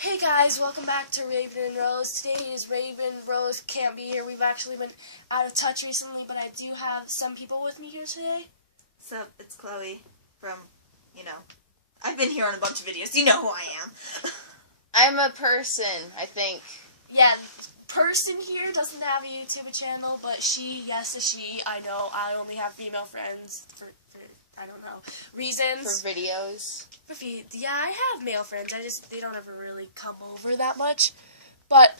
Hey guys, welcome back to Raven and Rose. Today is Raven. Rose can't be here. We've actually been out of touch recently, but I do have some people with me here today. What's up? It's Chloe from, I've been here on a bunch of videos. You know who I am. I'm a person, I think. Yeah, person here doesn't have a YouTube channel, but she, yes, a she. I know, I only have female friends for I don't know, reasons. For videos. Yeah, I have male friends. They don't ever really come over that much. But,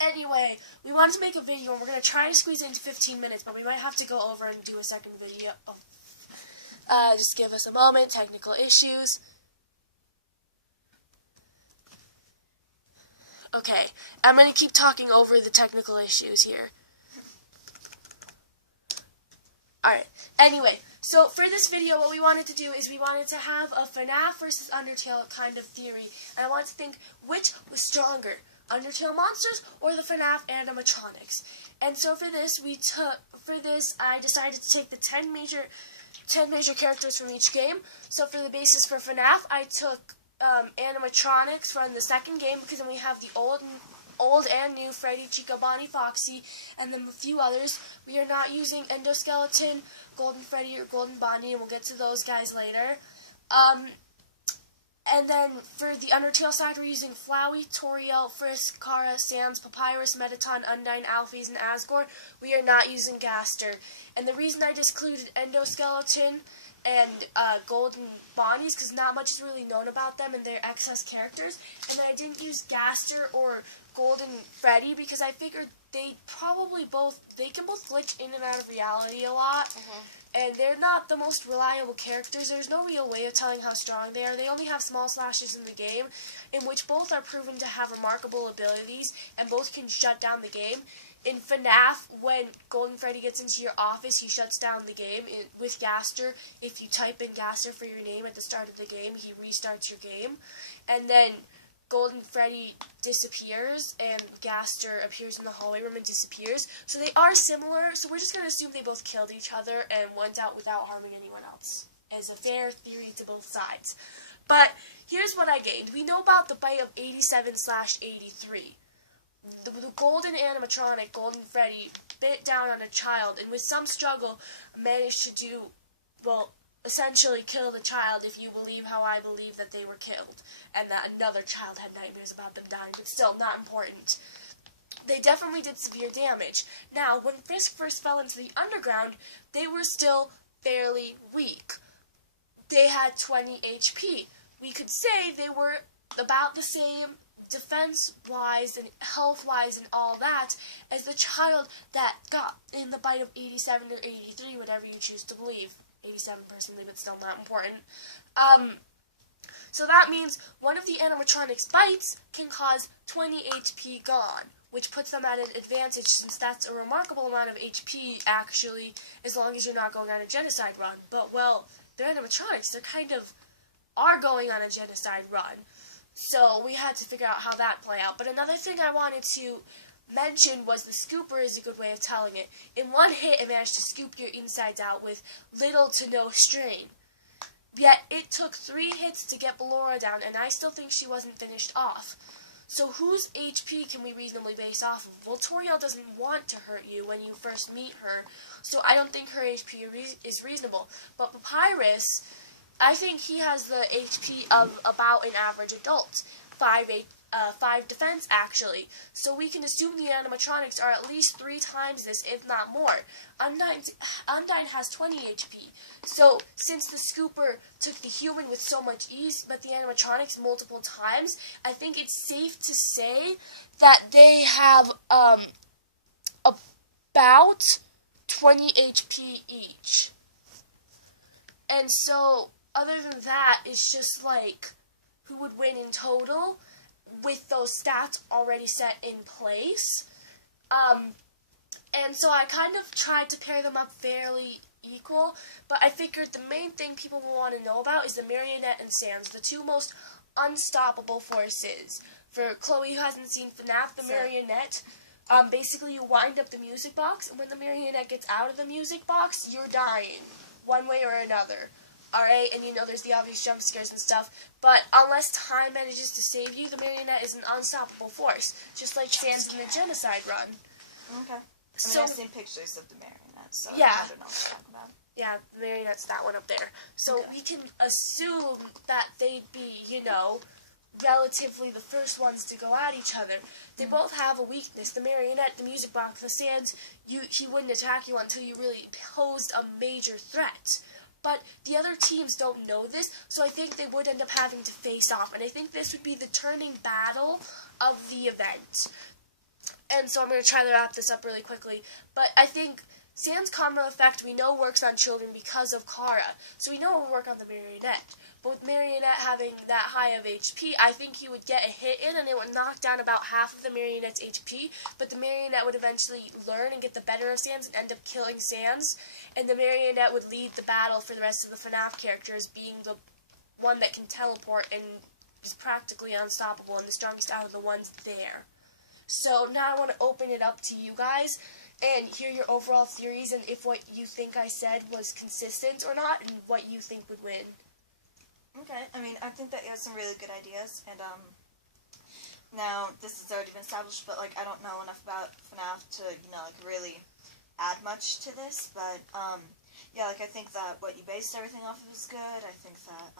anyway, we wanted to make a video, and we're going to try to squeeze it into 15 minutes, but we might have to go over and do a second video. Just give us a moment. Technical issues. Okay, I'm going to keep talking over the technical issues here. Alright, anyway, so for this video, what we wanted to do is we wanted to have a FNAF versus Undertale kind of theory. And I wanted to think which was stronger, Undertale monsters or the FNAF animatronics. And so for this, I decided to take the 10 major characters from each game. So for the basis for FNAF, I took animatronics from the second game, because then we have the old and new Freddy, Chica, Bonnie, Foxy, and then a few others. We are not using Endoskeleton, Golden Freddy, or Golden Bonnie, and we'll get to those guys later. And then for the Undertale side, we're using Flowey, Toriel, Frisk, Kara, Sans, Papyrus, Metaton, Undyne, Alphys, and Asgore. We are not using Gaster. And the reason I just included Endoskeleton and Golden Bonnies, because not much is really known about them and their excess characters. And I didn't use Gaster or Golden Freddy because I figured they can both glitch in and out of reality a lot. And they're not the most reliable characters. There's no real way of telling how strong they are. They only have small slashes in the game, in which both are proven to have remarkable abilities, and both can shut down the game. In FNAF, when Golden Freddy gets into your office, he shuts down the game. With Gaster, if you type in Gaster for your name at the start of the game, he restarts your game. And then Golden Freddy disappears, and Gaster appears in the hallway room and disappears. So they are similar, so we're just going to assume they both killed each other and went out without harming anyone else, as a fair theory to both sides. But here's what I gained. We know about the bite of 87/83. The golden animatronic, Golden Freddy, bit down on a child, and with some struggle, managed to essentially kill the child, if you believe how I believe that they were killed, and that another child had nightmares about them dying, but still, not important. They definitely did severe damage. Now, when Frisk first fell into the underground, they were still fairly weak. They had 20 HP. We could say they were about the same defense-wise and health-wise and all that as the child that got in the bite of 87 or 83, whatever you choose to believe. 87 personally, but still not important. So that means one of the animatronics bites can cause 20 HP gone, which puts them at an advantage, since that's a remarkable amount of HP, actually, as long as you're not going on a genocide run. But, well, they're animatronics. They're kind of are going on a genocide run. So we had to figure out how that play out. But another thing I wanted to mention was the scooper is a good way of telling it. In one hit, it managed to scoop your insides out with little to no strain. Yet it took 3 hits to get Ballora down, and I still think she wasn't finished off. So whose HP can we reasonably base off of? Well, Toriel doesn't want to hurt you when you first meet her, so I don't think her HP is reasonable. But Papyrus, I think he has the HP of about an average adult. 5 defense, actually. So we can assume the animatronics are at least 3 times this, if not more. Undyne has 20 HP. So, since the scooper took the human with so much ease, but the animatronics multiple times, I think it's safe to say that they have, about 20 HP each. And so, other than that, it's just like, who would win in total with those stats already set in place. And so I kind of tried to pair them up fairly equal, but I figured the main thing people will want to know about is the Marionette and Sans, the two most unstoppable forces. For Chloe, who hasn't seen FNAF, the Marionette, basically you wind up the music box, and when the Marionette gets out of the music box, you're dying, one way or another. alright? And there's the obvious jump scares and stuff. But unless time manages to save you, the marionette is an unstoppable force. Just like Sans in the Genocide run. Okay. So, I've seen pictures of the marionette, so yeah. I don't know what to talk about. Yeah, the marionette's that one up there. So Okay. we can assume that they'd be, relatively the first ones to go at each other. They both have a weakness. The marionette, the music box, the Sans, he wouldn't attack you until you really posed a major threat. But the other teams don't know this, so I think they would end up having to face off. And I think this would be the turning battle of the event. And so I'm going to try to wrap this up really quickly. But I think Sans Karma Effect we know works on children because of Kara. So we know it will work on the marionette. But with marionette having that high of HP, I think he would get a hit in and it would knock down about half of the marionette's HP. But the marionette would eventually learn and get the better of Sans and end up killing Sans. And the marionette would lead the battle for the rest of the FNAF characters, being the one that can teleport and is practically unstoppable and the strongest out of the ones there. So now I want to open it up to you guys and hear your overall theories and if what you think I said was consistent or not and what you think would win. Okay, I mean, I think that you have some really good ideas, and, now, this has already been established, but, I don't know enough about FNAF to, really add much to this, but, yeah, I think that what you based everything off of is good. I think that,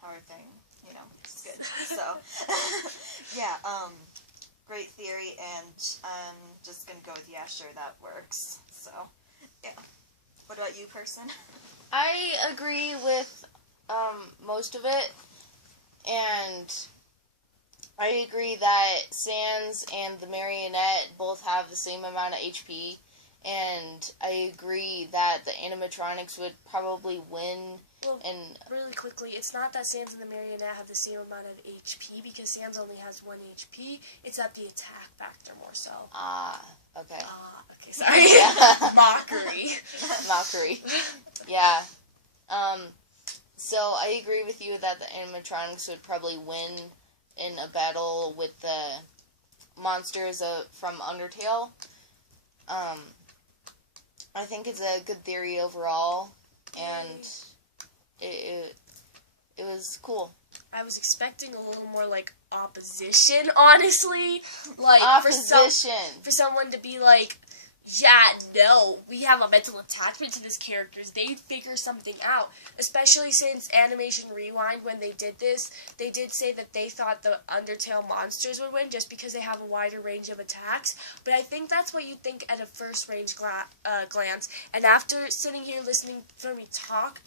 how everything, is good. So, yeah, great theory, and I'm just gonna go with yeah, sure, that works. So, yeah. What about you, person? I agree with most of it, and I agree that Sans and the marionette both have the same amount of HP, and I agree that the animatronics would probably win. Well, and really quickly, it's not that Sans and the marionette have the same amount of HP because Sans only has 1 HP. It's at the attack factor more so. Okay. Okay, sorry. Mockery. Yeah. So I agree with you that the animatronics would probably win in a battle with the monsters from Undertale. I think it's a good theory overall, and it was cool. I was expecting a little more opposition, honestly. Opposition. For someone to be like, yeah, no, we have a mental attachment to this character. They'd figure something out. Especially since Animation Rewind, when they did this, they did say that they thought the Undertale monsters would win just because they have a wider range of attacks. But I think that's what you'd think at a first range glance. And after sitting here listening for me talk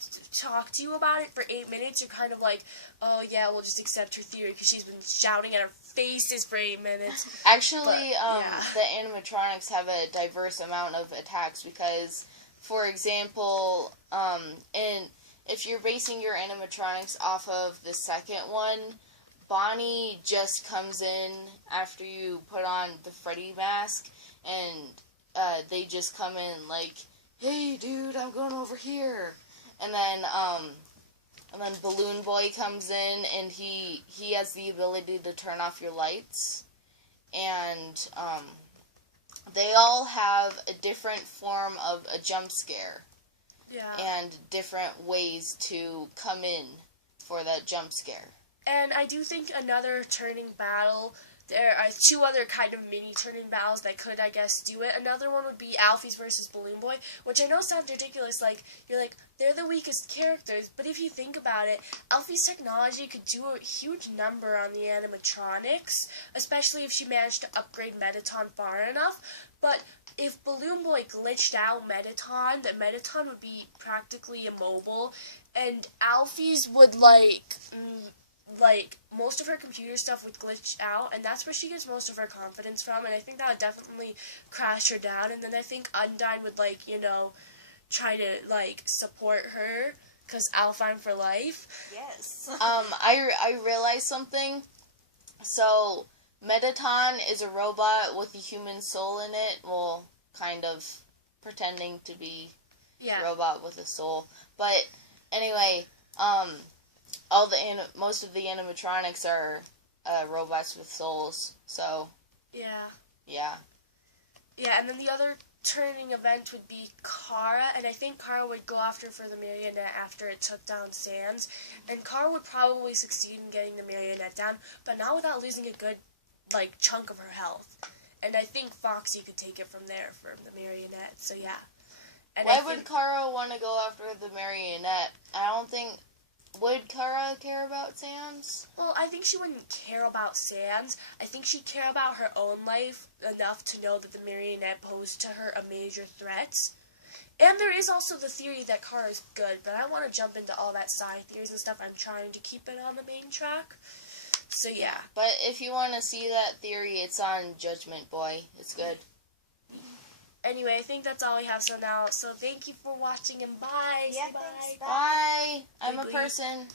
to you about it for 8 minutes, you're kind of like, oh yeah, we'll just accept her theory because she's been shouting at our faces for 8 minutes. Actually, yeah. The animatronics have a diverse amount of attacks because, for example, if you're basing your animatronics off of the second one, Bonnie just comes in after you put on the Freddy mask, and they just come in like, hey dude, I'm going over here. And then Balloon Boy comes in, and he has the ability to turn off your lights. And they all have a different form of a jump scare. Yeah. And different ways to come in for that jump scare. And I do think another turning battle, there are 2 other kind of mini turning battles that could, I guess, do it. Another one would be Alphys versus Balloon Boy, which I know sounds ridiculous, you're like, they're the weakest characters, but if you think about it, Alphys' technology could do a huge number on the animatronics, especially if she managed to upgrade Mettaton far enough, but if Balloon Boy glitched out Mettaton, then Mettaton would be practically immobile, and Alphys would, most of her computer stuff would glitch out, and that's where she gets most of her confidence from, and I think that would definitely crash her down, and then I think Undyne would, try to, support her, because Alphine for life. Yes. I realized something. So, Mettaton is a robot with a human soul in it, well, kind of pretending to be a robot with a soul, but anyway, most of the animatronics are robots with souls. So Yeah. Yeah. Yeah, and then the other turning event would be Kara, and I think Kara would go after for the marionette after it took down Sans, and Kara would probably succeed in getting the marionette down, but not without losing a good, chunk of her health. And I think Foxy could take it from there for the marionette, so yeah. And Why would Kara want to go after the marionette? I don't think... Would Kara care about Sans? Well, I think she wouldn't care about Sans. I think she'd care about her own life enough to know that the marionette posed to her a major threat. And there is also the theory that Kara's good, but I don't want to jump into all that side theories and stuff. I'm trying to keep it on the main track. So, yeah. But if you want to see that theory, it's on Judgment Boy. It's good. Anyway, I think that's all we have so now. So thank you for watching and bye. Yeah, Say bye. thanks. Bye. I'm a Wiggly. person.